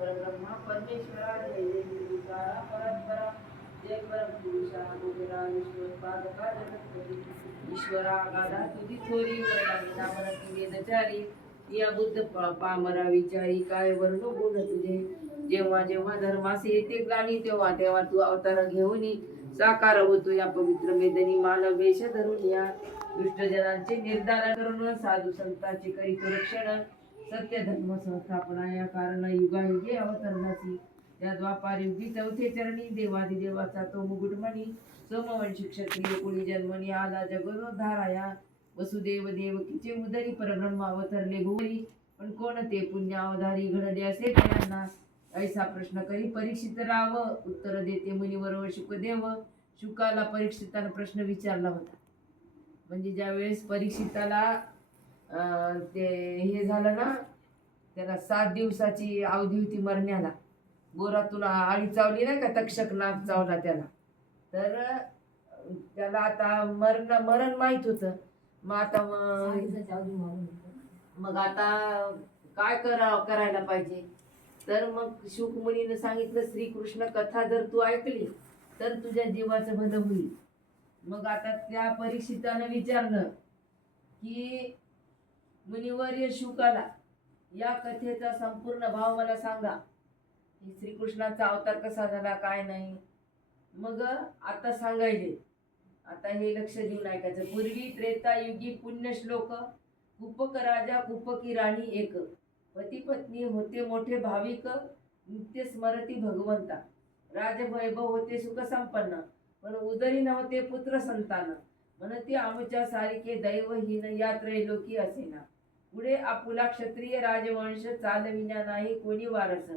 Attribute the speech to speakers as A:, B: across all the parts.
A: परब्रह्मा परमेश्वरा जय जय निर्विकारा परस्परा जय परम पुरुषा गोविरा विश्वोत्पादका जगत्पती. ईश्वरा गाढा तुझी थोरी वरदानी नामरती वेदचारी. या बुद्ध पामरा विचारी काय वर्ण गुण तुझे. जेव्हा जेव्हा धर्मासे येते ग्लानी तेव्हा तेव्हा तू अवतार घेऊन साकार होतो या पवित्र मेदनी मानव वेश धरून या. दुष्टजनांचे निर्धारण करून साधू संतांचे करीत रक्षण. सत्य धर्म संस्थापना या कारण युगायुगे अवतरणाची. या द्वापारयुगी चौथे चरणी देवादिदेवाचा तो मुकुटमणी सोमवंशी क्षत्रिय कुणी जन्मनी आला जगदोद्धाराया वसुदेव देवकीचे उदरी परब्रह्म अवतरले भुवरी. पण कोण ते पुण्यावधारी घडले असे त्यांना? ऐसा प्रश्न करी परीक्षित राव. उत्तर देते मुनिवर शुकदेव. शुकाला परीक्षितानं प्रश्न विचारला होता. म्हणजे ज्यावेळेस परीक्षिताला ते हे झालं ना त्याला सात दिवसाची अवधी होती मरण्याला. बोरातून आळी चावली नाही का? तक्षक नाग चावला त्याला. तर त्याला आता मरण मरण माहीत होतं. मग आता मग मग आता काय करा करायला पाहिजे? तर मग शुकमुनीनं सांगितलं श्रीकृष्ण कथा जर तू ऐकली तर तुझ्या जीवाचं भलं होईल. मग आता त्या परीक्षितानं विचारलं की मुनिवर्य शुकाला या कथेचा संपूर्ण भाव मला सांगा. की श्रीकृष्णाचा अवतार कसा झाला काय नाही. मग आता सांगायचे आता हे लक्ष देऊन ऐकायचं. पूर्वी त्रेतायुगी पुण्य श्लोक कुपक राजा कुपकी राणी एक. पती पत्नी होते मोठे भाविक नित्य स्मरती भगवंता. राजवैभव होते सुखसंपन्न पण उदरी नव्हते पुत्र संतान. म्हणती आमच्या सारिके दैवहीन या त्रैलोकी असेना. पुढे आपुला क्षत्रिय राजवंश चालविण्या नाही कोणी वारस.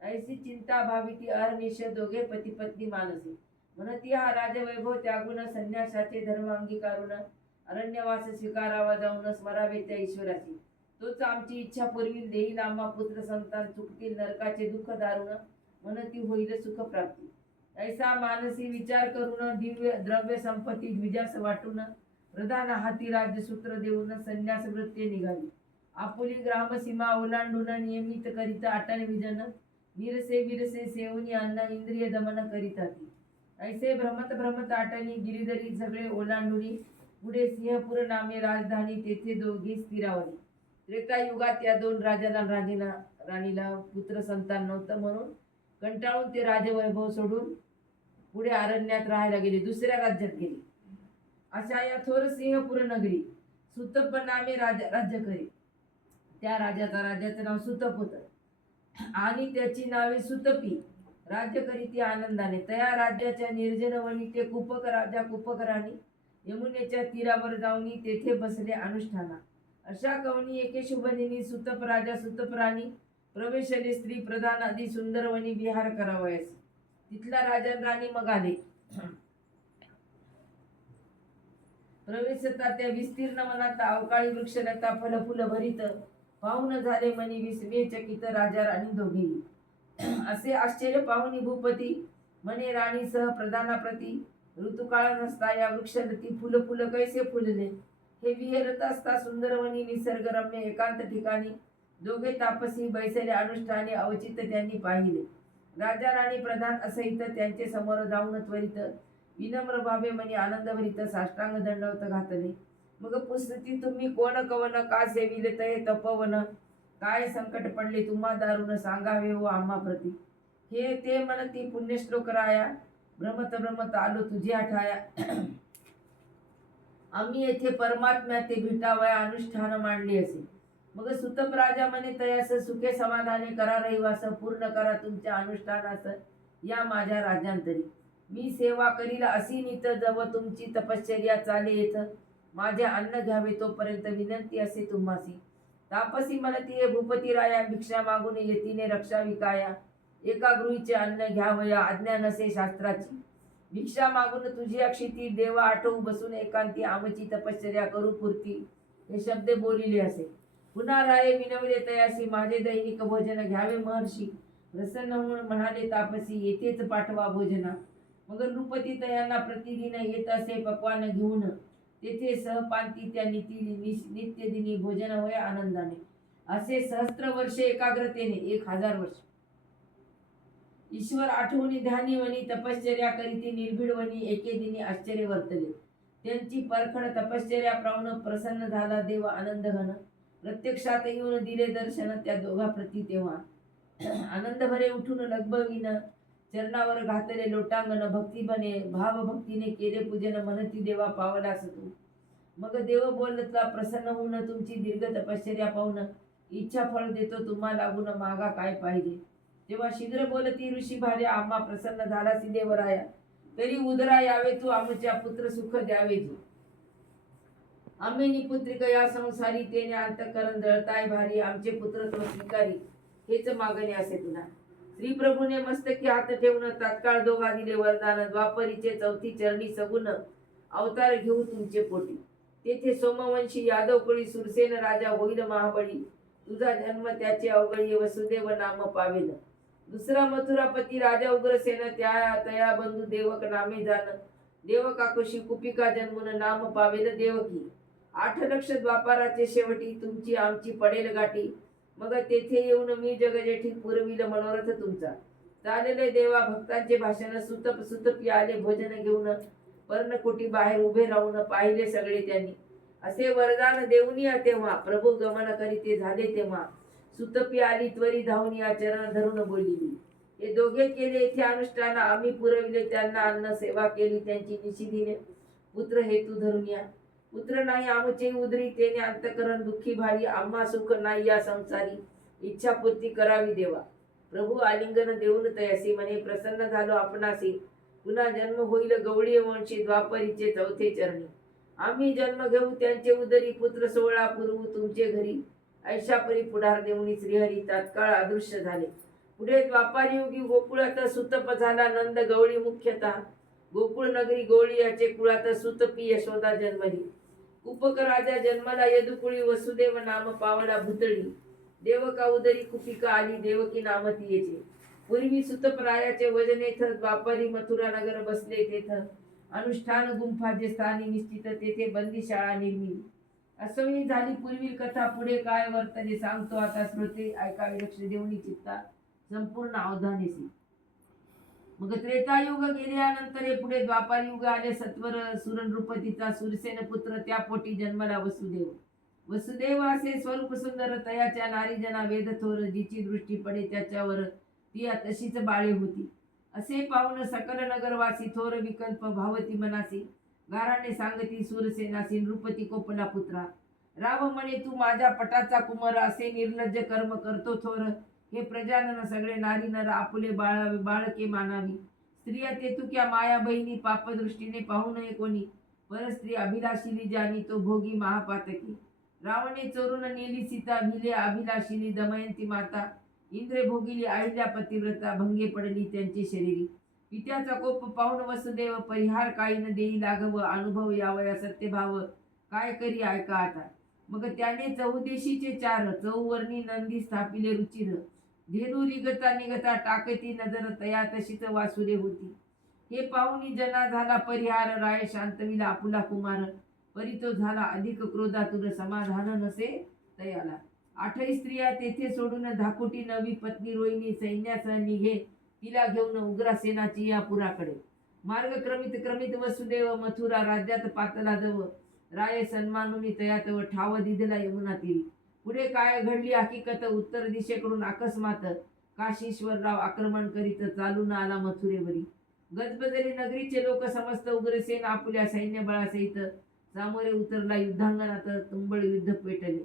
A: ऐसी चिंता भाविती अहर्निश दोघे पती पत्नी मानसी. म्हणती हा राजवैभव त्यागुण संन्यासाचे धर्म अंगीकारून अरण्यवास स्वीकारावा जाऊन स्मरावे त्या ईश्वराची. तोच आमची इच्छा पुरविल देईल आम्हा पुत्र संतान चुकतील नरकाचे दुःख दारुण. म्हणती होईल सुख प्राप्ती. ऐसा मानसी विचार करून दिव्य द्रव्य संपत्ती द्विजास वाटून. प्रधान हाती राज्यसूत्र देऊन संन्यास वृत्ती निघाली. आपुली ग्रामसीमा ओलांडून नियमित करिता अटल विजन विरसे विरसे सेवनी अन्न इंद्रिय दमन करीता ती ऐसे भ्रमत भ्रमत आटणी गिरिधरी सगळे ओलांडुनी पुढे सिंहपूर नामे राजधानी तेथे दोघे स्थिरावली. त्रेतायुगात या दोन राजाला राणीला राणीला पुत्र संतान नव्हतं म्हणून कंटाळून ते राजवैभव सोडून पुढे अरण्यात राहायला गेले दुसऱ्या राज्यात गेले. अशा या थोर सिंहपूर नगरी सुतप नामे राजा राज्य करी. त्या राजाचा राजाचं नाव सुतप होतं. आणि त्याची नावे सुतपी. राज्य करीती आनंदाने. तया राज्याच्या निर्जनवनी ते कुपक राजा कुपकराणी यमुनेच्या तीरावर जाऊनी तेथे बसले अनुष्ठाना. अशा कवनी एके शुभदिनी सुतप राजा सुतप राणी प्रवेशले स्त्री प्रधान आदी सुंदरवणी विहार करावयास. तिथला राजा राणी मग आले. प्रवेशता त्या विस्तीर्ण मनात अवकाळी वृक्षलता फल फुल भरित. पाहुन झाले मनी विस्मयचकित राजा राणी दोघेही असे आश्चर्य पाहुनी भूपती मने राणीसह प्रधानाप्रती. ऋतुकाळ नसता या वृक्षलती फुल फुल कैसे फुलले? हे विहेरत असता सुंदरवनी निसर्गरम्य एकांत ठिकाणी. दोघे तापसी बैसले अनुष्ठाने अवचित त्यांनी पाहिले. राजा राणी प्रधान असहित त्यांचे समोर जाऊन त्वरित विनम्र भावे म्हणे आनंदभरित साष्टांग दंडवत घातले. मग पुस्तती तुम्ही कोण कवन का सेविले तय तपवन? काय संकट पडले तुम्हा दारुण सांगावे हो आम्हा प्रती? हे ते म्हणती पुण्यश्लोक राया भ्रमत भ्रमत आलो तुझी आठाया. आम्ही येथे परमात्म्या ते भेटावया अनुष्ठान मांडली असे. मग सुतप राजा म्हणे तयास सुखे समाधाने करा रहिवास पूर्ण करा तुमच्या अनुष्ठानास या माझ्या राजांतरी मी सेवा करील अशी नित जव तुमची तपश्चर्या चाले येत माझे अन्न घ्यावे तोपर्यंत विनंती असे तुम्हासी तापसी म्हणती भूपती राया भिक्षा मागून येतीने रक्षा विकाया. एका गृहीचे अन्न घ्यावया आज्ञा नसे शास्त्राची. भिक्षा मागून तुझी अक्षिती देवा आठवू बसून एकांती आमची तपश्चर्या करू पुरती. हे शब्द बोलिले असे. पुन्हा राय विनवले तयासी माझे दैनिक भोजन घ्यावे महर्षी. प्रसन्न होऊन म्हणाले तापसी येथेच पाठवा भोजना. मग नृपती तयांना प्रतिदिन येत असे पक्वान घेऊन तेथे सहपांती त्या नीती नित्यदिनी भोजन होय आनंदाने. असे सहस्त्र वर्षे एकाग्रतेने एक हजार वर्ष. ईश्वर आठवणी ध्यानीवनी तपश्चर्या करीती निर्भीडवनी एके दिनी आश्चर्य वर्तले. त्यांची परखड तपश्चर्या प्रावण प्रसन्न झाला देव आनंद घन प्रत्यक्षात येऊन दिले दर्शन त्या दोघा प्रती तेव्हा. आनंद भरे उठून लगबगीन चरणावर घातले लोटांगण भक्ती बने भावभक्तीने केले पूजन मनती देवा पावलास तू. मग देव बोलतला प्रसन्न होऊन तुमची दीर्घ तपश्चर्या पाहून इच्छा फळ देतो तुम्हा लागून मागा काय पाहिजे? तेव्हा शीघ्र बोलती ऋषी भार्या आम्हा प्रसन्न झाला देवराया तरी उदरा यावे तू आमच्या पुत्र सुख द्यावे तू. आम्ही निपुत्रिक या संसारी तेने अंतकरण दळताय भारी आमचे पुत्र तो स्वीकारी. हेच मागणे असे तुला. श्री प्रभूने मस्तकी हात ठेवून तात्काळ दोघा दिले वरदान द्वापरीचे चौथी चरणी सगुण अवतार घेऊ तुमचे पोटी. तेथे सोमवंशी यादव कुळी सुरसेन राजा होईल महाबळी. तुझा जन्म त्याचे अवघडी वसुदेव नाम पावेल. दुसरा मथुरापती राजा उग्रसेन त्या तया बंधू देवक नामे जाण देवकाकुशी कुपिका जन्मून नाम पावेल देवकी. आठ लक्ष द्वापाराचे शेवटी तुमची आमची पडेल गाठी. मग तेथे येऊन मी जगजेठी पुरविल मनोरथ तुमचा. चालले देवा भक्तांचे भाषण सुतप सुतपी आले भोजन घेऊन पर्णकोटी बाहेर उभे राहून पाहिले सगळे त्यांनी. असे वरदान देऊन या तेव्हा प्रभू गमन करी ते झाले तेव्हा. सुतपी आली त्वरी धावून या चरण धरून बोलिली. हे दोघे केले इथे अनुष्ठान आम्ही पुरविले त्यांना अन्न सेवा केली त्यांची निशिधीने पुत्र हेतू धरून या. पुत्र नाही आमचे उदरी तेने अंतकरण दुःखी भारी आम्हा सुख नाही या संसारी. इच्छा पूर्ती करावी देवा. प्रभू आलिंगन देऊन तयासी म्हणे प्रसन्न झालो आपणासी. पुन्हा जन्म होईल गवळी वंशी द्वापरीचे चौथे चरणी. आम्ही जन्म घेऊ त्यांचे उदरी पुत्र सोहळा पुरवू तुमचे घरी. ऐशापरी पुढार देऊन श्रीहरी तात्काळ अदृश्य झाले. पुढे द्वापारी योगी गोकुळात सुतप झाला नंद गवळी मुख्यतः. गोकुळ नगरी गवळी याचे कुळात सुतपी यशोदा जन्मली. उपक राजा जन्माला यदुकुळी वसुदेव नाम पावला भुतळी. देवका उदरी कुपिका आली देवकी नाम तियेचे पूर्वी सुतपरायाचे वजनेथ द्वापारी मथुरा नगर बसले तेथ. अनुष्ठान गुंफा जे स्थानी निश्चित तेथे बंदी शाळा निर्मिली. असवी झाली पूर्वी कथा पुढे काय वर्तने सांगतो. आता स्मृती ऐकावे लक्ष देऊनी चित्ता संपूर्ण अवधानेसी. मग त्रेतायुग गेल्यानंतर हे पुढे द्वापार युग आले सत्वर सुरणरूपतीचा सुरसेन पुत्र त्या पोटी जन्मला वसुदेव. वसुदेव असे स्वरूप सुंदर तयाच्या नारीजना वेद थोर जिची दृष्टी पडे त्याच्यावर ती तशीच बाळे होती. असे पाहून सकल नगरवासी थोर विकल्प भावती मनासी. गाराने सांगती सुरसेनासी नृपती कोपला पुत्रा. राव म्हणे तू माझ्या पटाचा कुमार असे निर्लज्ज कर्म करतो थोर. हे प्रजानन सगळे नारी नर आपुले बाळावे बाळके मानावी. स्त्रिया तेतुक्या माया बहिणी पापदृष्टीने पाहू नये कोणी. परस्त्री अभिलाषिली जानी तो भोगी महापातकी. रावणे चोरून नेली सीता भिले अभिलाषिली दमयंती माता. इंद्रे भोगिली अहिल्या पतिव्रता भंगे पडली त्यांची शरीरी. पित्याचा कोप पाहून वसुदेव परिहार काही न देई लागव अनुभव यावया सत्यभाव. काय करी ऐका आता. मग त्याने चौदेशीचे चार चौवर्णी नंदी स्थापिले रुचिर. धेनुरी गता निगता टाकती नजर तया तशीच वासुरे होती. हे पाहुणी जना झाला परिहार राय शांतविला आपुला कुमार. परी तो झाला अधिक क्रोधातून समाधान नसे तयाला. आठही स्त्रिया तेथे सोडून धाकोटी नवी पत्नी रोहिणी सैन्यासह निघे तिला घेऊन उग्रसेनाची या पुराकडे. मार्ग क्रमित क्रमित वसुदेव मथुरा राज्यात पातला जव राय सन्मानुनी तयात व ठाव दिदला यमुना तीरी पुढे काय घडली हकीकत? उत्तर दिशेकडून अकस्मात काशीश्वरराव आक्रमण करीत चालून आला मथुरेवरी. गजबजरी नगरीचे लोक समस्त उग्रसेन आपुल्या सैन्यबळासहित सामोरे उतरला. युद्धांगणात तुंबळ युद्ध पेटले.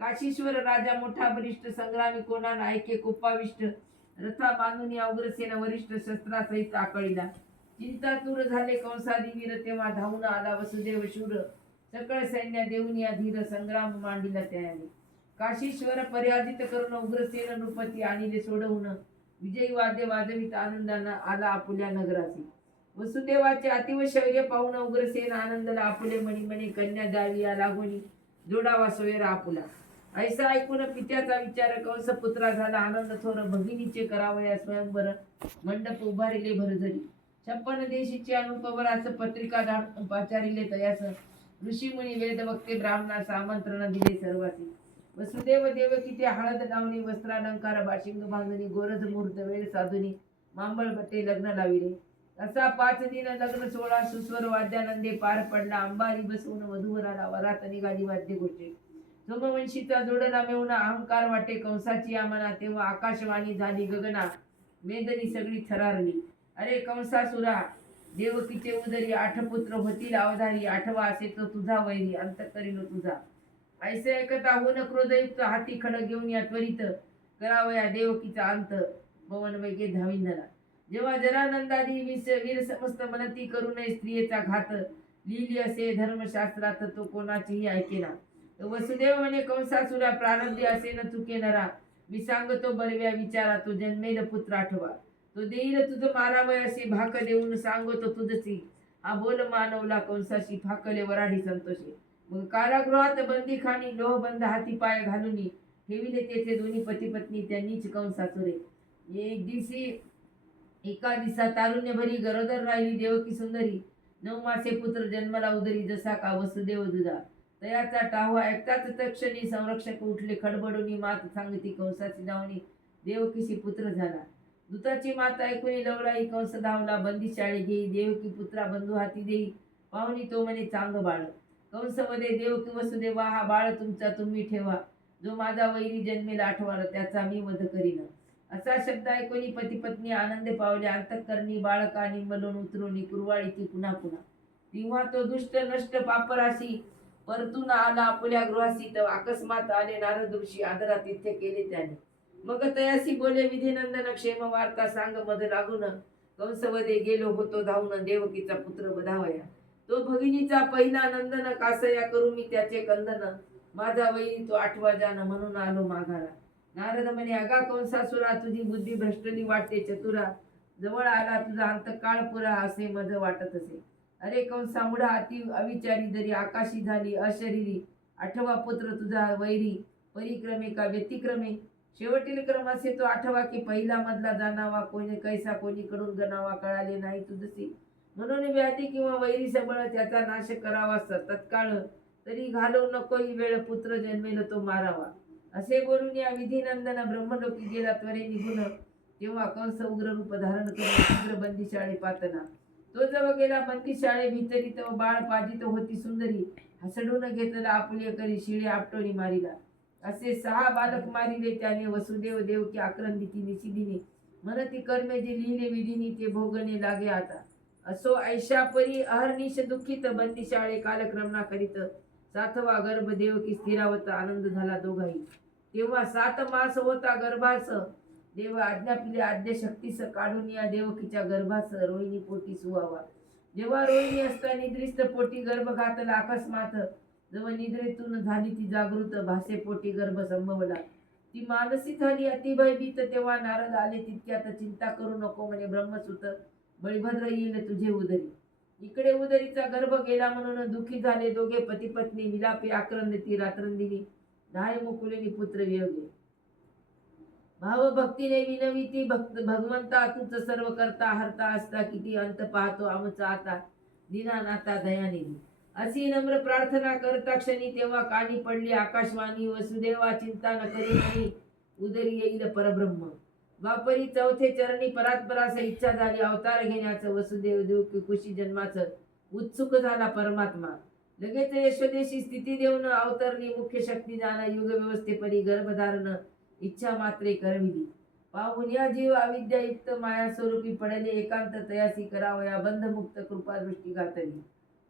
A: काशीश्वर राजा मोठा बलिष्ठ संग्रामी कोणा नायके कोपाविष्ट? रथा बांधून या उग्रसेन वरिष्ठ शस्त्रासहित आकळीला. चिंतातूर झाले. कंसादी वीर तेव्हा धावून आला. वसुदेव शूर सकळ सैन्य देऊन या धीर संग्राम मांडीला त्याने काशीश्वर पर्यादित करून उग्रसेन नृपती आणिले सोडवून विजयी वाद्य वाजवित आनंदानं आला आपुल्या नगरासी. वसुदेवाचे अतिव शौर्य पाहून उग्रसेन आनंदला आपुले मणी मणी कन्या द्यावी या लागोनी जोडावा सोयरा आपुला. ऐसा ऐकून पित्याचा विचार कंस पुत्रा झाला. आनंद थोर भगिनीचे करावया स्वयंवर मंडप उभारिले भरझरी. छप्पन देशीचे अनुपवरास पत्रिका धाड पाचारिले तयास. ऋषीमुनी वेदवक्ते ब्राह्मणास आमंत्रण दिले सर्वांनी वसुदेव देव किती हळद लावणी वस्त्रालंकार बाशिंग बांधणी गोरज मुहूर्त वेळ साधुनी मांबळ भट्टे लग्न लाविले. असा पाच दिन लग्न सोहळा सुस्वर वाद्यानंदे पार पडला. अंबारी बसवून वधूवराला वरात निघाली वाद्य गोष्टी सोमवंशीचा जोडला मिळून अहंकार वाटे कंसाची आमना तेव्हा आकाशवाणी झाली गगना. मेदनी सगळी थरारली. अरे कंसासुरा देवकीचे उदरी आठ पुत्र होतील अवधारी आठवा असे तो तुझा वैरी अंत करीन तुझा. ऐसे ऐकता न क्रोधयुक्त हाती खडक घेऊन या त्वरित. करावया देवकीचा अंत. पवन वेगे धाविंदला. जेव्हा जरानंदादी विस वीर समस्त मनती करू नये स्त्रियेचा घात. लिहिली असे धर्मशास्त्रात तो कोणाचीही ऐकेना वसुदेव म्हणे कंसासुरा प्रारब्धी असे न चुकेनरा मी सांगतो बरव्या विचारा तो जन्मेल पुत्र आठवा. तो देईल तुझं मारावय अशी भाक देऊन सांगतो तुझची हा बोल मानवला कंसाशी फाकले वराडी संतोषी. मग कारागृहात बंदी खाणी लोहबंद हाती पाय घालून ठेविले तेथे दोन्ही पती पत्नी त्यांनीच सासुरे एक दिवशी एका दिवसा तारुण्यभरी गरोदर राहिली देवकी सुंदरी. नऊ मासे पुत्र जन्माला उदरी जसा का वसुदेव दुधा तयाचा टाहवा ऐकताच तक्षणी संरक्षक उठले खडबडूनी मात सांगती कंसाची धावणी. देवकीशी पुत्र झाला. दुताची माता ऐकून लवळाई कंस धावला बंदी शाळे घेई देवकी पुत्रा बंधू हाती देई. पाहुणी तो म्हणे चांग बाळ कंसमध्ये देव की वसुदेवा हा बाळ तुमचा तुम्ही ठेवा. जो माझा वैरी जन्मेल आठवार त्याचा मी वध करीन. असा शब्द ऐकून पती पत्नी आनंद पावले अंतकरणी बाळकानी मलून उतरून कुरवाळीची पुन्हा पुन्हा. तेव्हा तो दुष्ट नष्ट पापराशी परतून आला आपल्या गृहासी तर अकस्मात आले नारद ऋषी आदरा तिथे केले त्याने. मग तयासी बोले विधिनंदन क्षेम वार्ता सांग मध लागून कंसमध्ये गेलो होतो धावून देवकीचा पुत्र बधावया. तो भगिनीचा पहिला नंदन कासया करू मी त्याचे कंदन. माझा वैरी तो आठवा जान म्हणून आलो माघारा. नारद म्हणे अगा कंसासुरा तुझी बुद्धी भ्रष्टली वाटते चतुरा. जवळ आला तुझा अंतकाळ पुरा असे मज वाटत असे. अरे कंसामुडा अति अविचारी जरी आकाशी झाली अशरीरी. आठवा पुत्र तुझा वैरी परिक्रमे का व्यतिक्रमे. शेवटील क्रम असे तो आठवा की पहिला मधला जाणावा कोणी कैसा कोणीकडून गणावा कळाले नाही तुझसी. म्हणून व्याधी किंवा वैरी सबळ त्याचा नाश करावा असतात तत्काळ तरी घालवू नको ही वेळ पुत्र जन्मेल तो मारावा. असे बोलून या विधीनंदन ब्रह्मलोकी गेला त्वरे निघून तेव्हा कंस उग्र रूप धारण करून शीघ्र पातना. तो जवळ गेला बंदीशाळे भितरी तो बाळ पाजित होती सुंदरी. हसडून घेतला आपुले करी शिळे आपटोणी मारिला. असे सहा बालक मारिले त्याने वसुदेव देवकी आक्रंदिती निशिदिनी. म्हणती कर्मे जे लिहिले विधीनी ते भोगणे लागे आता. असो ऐशापरी अहर्निश दुःखित बंदीशाळे कालक्रमणा करीत. सातवा गर्भ देवकी स्थिरावत आनंद झाला दोघाही. तेव्हा सात मास होता गर्भास. देव आज्ञापिले आद्य शक्तीस काढून या देवकीच्या गर्भास रोहिणी पोटी सुवावा. जेव्हा रोहिणी असता निद्रिस्त पोटी गर्भ घातला अकस्मात जेव्हा निद्रेतून झाली ती जागृत भासे पोटी गर्भ संभवला. ती मानसी झाली अतिभयभीत तेव्हा नारद आले तितक्यात चिंता करू नको म्हणे ब्रह्मसूत. बळीभद्र येईल तुझे उदरी. इकडे उदरीचा गर्भ गेला म्हणून दुःखी झाले दोघे पती पत्नी विलापी आक्रंदती रात्रंदिनी धाय मुकुलिनी पुत्र वियोगे भाव भक्तीने विनविती भक्त भगवंता तुमचं सर्व करता हरता असता किती अंत पाहतो आमचा आता दिनानाथा दयानिधी. अशी नम्र प्रार्थना करता क्षणी तेव्हा कानी पडली आकाशवाणी वसुदेवा चिंता न करी उदरी येईल परब्रह्म. वापरी चौथे चरणी परात्परास इच्छा झाली अवतार घेण्याचं वसुदेव देव कुशी जन्माचं उत्सुक झाला परमात्मा. लगेच यशोदेशी स्थिती देऊन अवतरणी मुख्य शक्ती जाणं युग व्यवस्थेपरी गर्भधारण इच्छा मात्रे करविली. पाहून या जीव अविद्यायुक्त माया स्वरूपी पडले एकांत तयासी करावया बंधमुक्त कृपा दृष्टी घातली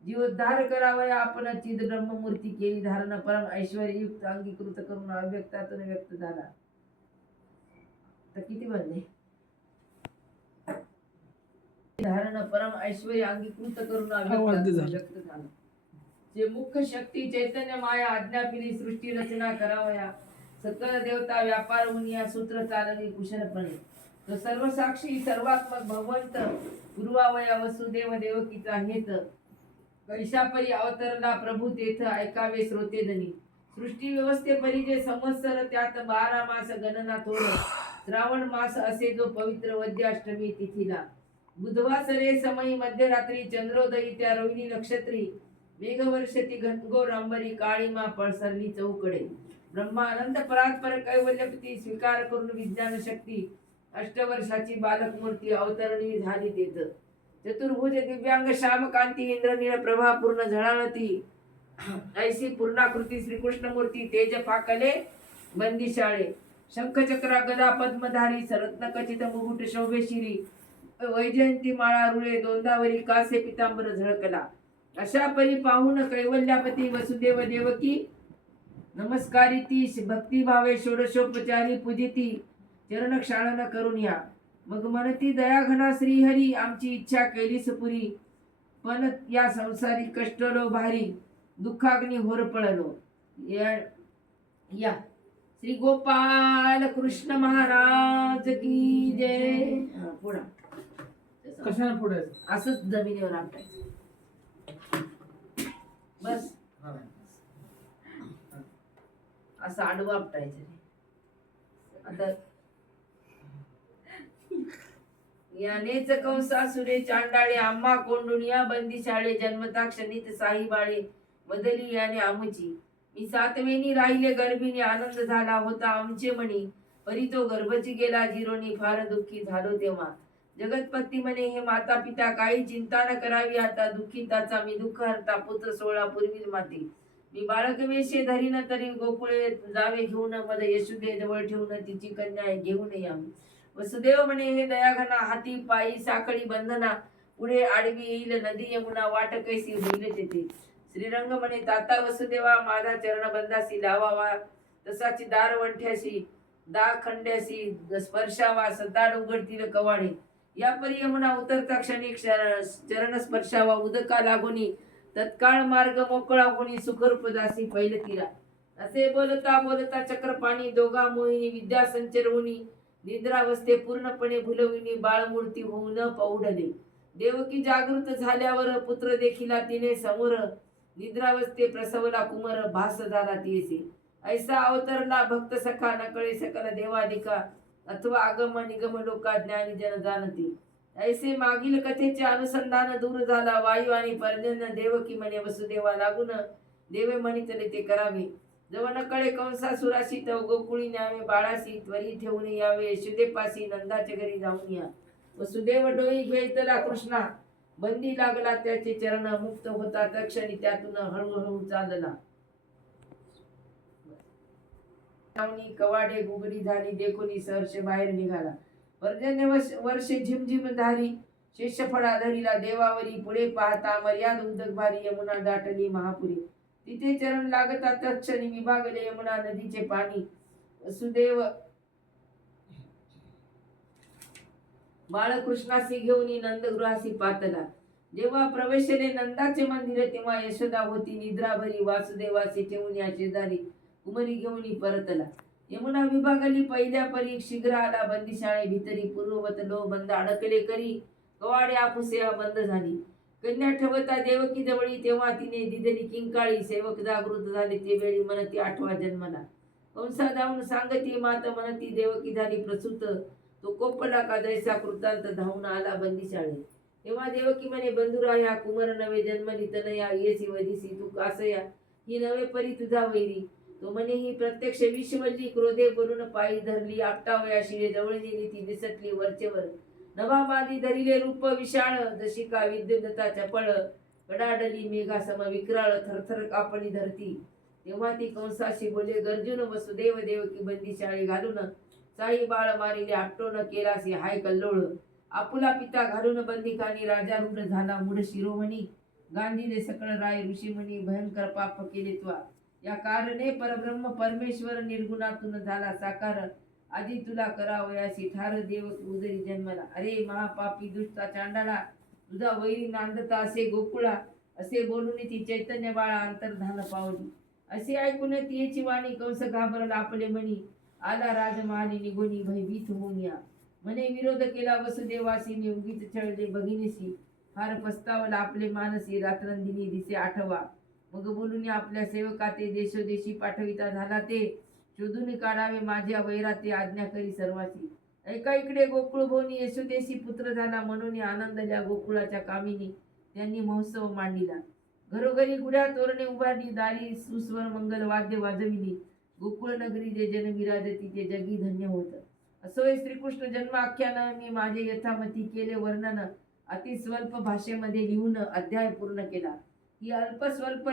A: जीवोद्धार करावया आपण चिद ब्रह्ममूर्ती केली धारण परम ऐश्वर्ययुक्त अंगीकृत करून अव्यक्तातून व्यक्त झाला. तर किती बनले? धारण परम ऐश्वर्य अंगीकृत करून. व्यक्त झाला. जे मुख्य शक्ती चैतन्य माया आज्ञापिली सृष्टी रचना करावया. सकल देवता व्यापार मुनिया सूत्र चालवी कुशलपणे तो सर्वसाक्षी सर्वात्मक भगवंत पूर्वावया वसुदेव देवकीचा हेत. कैशापरी अवतरला प्रभू तेथ ऐकावे श्रोतेदनी सृष्टी व्यवस्थेपरी जे संवत्सर त्यात बारा मास गणना थोर. श्रावण मास असे जो पवित्र वद्याष्टमी तिथीला. बुधवासरे समयी मध्यरात्री चंद्रोदयी त्या रोहिणी नक्षत्री मेघवर्षती घनगो अंबरी काळीमा पळसरली चौकडे. ब्रह्मानंद परात्पर कैवल्यपती स्वीकार करून विज्ञान शक्ती अष्टवर्षाची बालक मूर्ती अवतरणी झाली तेथ चतुर्भुज दिव्यांग श्यामकांती इंद्रनीळ प्रभा पूर्ण झळाळती. ऐशी पूर्णाकृती श्रीकृष्ण मूर्ती तेज पाकले बंदिशाळे शंखचक्र गदा पद्मधारी सरत्न कचित मुकुट शोभेशिरी वैजयंती माळा रुळे दोंदावरी कासे पितांबर झळकला. अशा परी पाहून कैवल्यापती वसुदेव देवकी नमस्कारी ती भक्तिभावे षोडशोपचारी पूजिती चरण क्षाळन करून या. मग म्हणती दयाघना श्रीहरी आमची इच्छा केलीस पुरी. पण या संसारी कष्टलो भारी दुःखाग्नी होरपळलो या या. श्री गोपाल कृष्ण महाराज की जय. हा, पुढं. असंच जमिनीवर आपटायचं बस. असं आडवं आपटायचं आता यानेच कंसासुरे चांडाळे आम्हा कोंडुनिया बंदिशाळे जन्मता क्षणित साई बाळे बदली याने आमची. मी सातवेनी राहिले गर्भीने आनंद झाला होता आमचे म्हणी. परी तो गर्भची गेला जिरोनी फार दुःखी झालो तेव्हा. जगतपती म्हणे हे माता पिता काही चिंता न करावी आता दुःखी ताचा मी दुःख हरता पुत्र सोळा पूर्वी माती. मी बाळकवेशे धरीन तरी गोकुळे जावे घेऊन मद यशुदे जवळ ठेवून तिची कन्या घेऊन यावी वसुदेव म्हणे हे दयाघना हाती पायी साखळी बंधना पुढे आडवी येईल नदी यमुना वाट कैसी होईल तेथे. श्रीरंग म्हणे ताता वसुदेवा माझा चरणबंदासी लावावा तसाची दार वंठ्याशी दा खंड्याशी स्पर्शावा सदाड उघडतील कवाडे. या परी उतरता क्षणी चरण स्पर्शावा उदका लागोनी तत्काळ मार्ग मोकळा होणी सुखरूपदासी पहिले तिरा असे बोलता बोलता चक्रपाणी दोघा मोहिनी विद्या संचर होणी निद्रावस्थे पूर्णपणे भुलविणी बाळमूर्ती होऊन पौडले. देवकी जागृत झाल्यावर पुत्र देखील तिने समोर निद्रावस्थे प्रसवला कुमर भास झाला तियसे ऐसा अवतरला भक्त सखा नकळे सकल देवाधिका अथवा आगम निगम लोका ज्ञानी जन जाणती. ऐसे मागील कथेचे अनुसंधान दूर झाला वायू आणि पर्जन्य देवकी म्हणे वसुदेवा लागून देवे म्हणितले ते करावे. जव नकळे कंसासुराशी तव गोकुळी न्यावे बाळाशी त्वरी ठेवून यावे यशुदेपासी नंदाच्या घरी जाऊन या. वसुदेव डोई घेतला कृष्णा बंदी लागला त्याचे चरण मुक्त होता तक्षणी त्यातून हळूहळू चालला. कवाडे गुगडी झाली देखोनी सहर्ष बाहेर निघाला. पर्जन्य वर्ष- वर्षे झिमझिम धारी शेषफळा धरीला देवावरी पुढे पाहता मर्याद उदक भारी यमुना दाटली महापुरी. तिथे चरण लागता तक्षणी विभागले यमुना नदीचे पाणी. सुदैव बाळकृष्णासी घेऊन नंदगृहासी पातला. जेव्हा प्रवेशने नंदाचे मंदिर तेव्हा यशोदा होती निद्राभरी वासुदेवासी ठेवून या शेजारी कुमरी घेऊन परतला. यमुना विभागली पहिल्या परी शीघ्र आला बंदीशाळे भितरी पूर्ववत लो बंद अडकले करी कवाडे आपुसेवा बंद झाली. कन्या ठेवता देवकी जवळी तेव्हा तिने दिदली किंकाळी सेवक जागृत झाले. ते वेळी मनती आठवा जन्मला. कंसा जाऊन सांगती मात मनती देवकी झाली प्रसूत. तो कोपला का जैसा कृतांत धावून आला बंदिशाळे तेव्हा देवकी म्हणे बंधुरा ह्या कुमार नवे जन्मनी तनया येसी वदिसी तू कासया ही नवे परी तुझा वैरी. तो म्हणे ही प्रत्यक्ष विषवल्ली क्रोधे बोलून पायी धरली आपटावया शिवे जवळ नेली ती निसटली वरचेवर. नवाबादी धरिले रूप विशाळ जशी का विद्युतता चपळ कडाडली मेघासम विक्राळ थरथर कापणी धरती. तेव्हा ती कंसाशी बोले गर्जुन वसुदेव देवकी बंदी शाळे घालून साई बाळ मारिले न केलासी हाय कल्लोळ आपुला पिता घालून बंदिकानी राजारूढ झाला मूड शिरोमणी. गांधीने सकळ राय ऋषीमणी भयंकर पाप केले त्वा. या कारणे परब्रह्म परमेश्वर निर्गुणातून झाला साकार. आधी तुला करावयासी ठार देव उदरी जन्मला. अरे महापापी दुष्टा चांडाला तुझा वैरी नांदता असे गोकुळा. असे बोलून ती चैतन्य बाळा अंतर्धान पावली. असे ऐकून तिची वाणी कंस घाबरला आपले म्हणी आला राजमहाली निघोनी भयभीत होऊन या. मने विरोध केला वसुदेवासी मी उगीच छळले भगिनीशी. फार पस्तावला आपले मानसी रात्रंदिनी दिसे आठवा. मग बोलून आपल्या सेवका ते देशोदेशी पाठविता झाला ते. शोधून काढावे माझ्या वैराते आज्ञा करी सर्वाची. ऐका इकडे गोकुळ भोवनी यशोदेशी पुत्र झाला म्हणून आनंदल्या गोकुळाच्या कामिनी त्यांनी महोत्सव मांडिला. घरोघरी गुढ्या तोरणे उभारली दारी सुस्वर मंगल वाद्य वाजविली. गोकुळ नगरी जे जन विराजती जे जगी धन्य होत. असो श्रीकृष्ण जन्माख्यानं मी माझे यथामती केले वर्णन अति स्वल्प भाषेमध्ये लिहून अध्याय पूर्ण केला. ही अल्प स्वल्प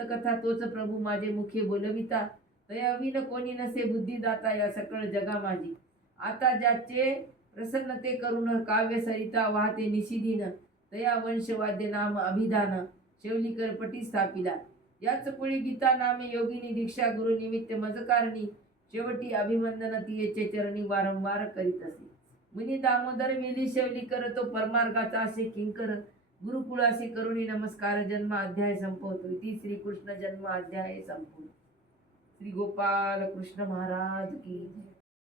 A: कथा तोच प्रभू माझे मुखे बोलविता. तयावीन कोणी नसे बुद्धिदाता या सकळ जगा माझी. आता ज्याचे प्रसन्नते करून काव्य सरिता वाहते निशिदीन तया वंशवाद्य नाम अभिधान शेवलीकर पटी स्थापिला. याच पुढे गीता नामे योगिनी दीक्षा गुरु निमित्त मजकारणी शेवटी अभिवंदन तियेचे चरणी वारंवार करीत असे. मुनी दामोदर वेली शेवली करतो परमार्गाचा असे किंकर गुरुकुळाशी करुणी नमस्कार जन्म अध्याय संपवतो ती श्रीकृष्ण जन्म अध्याय संपवतो श्री गोपाल कृष्ण महाराज की जय.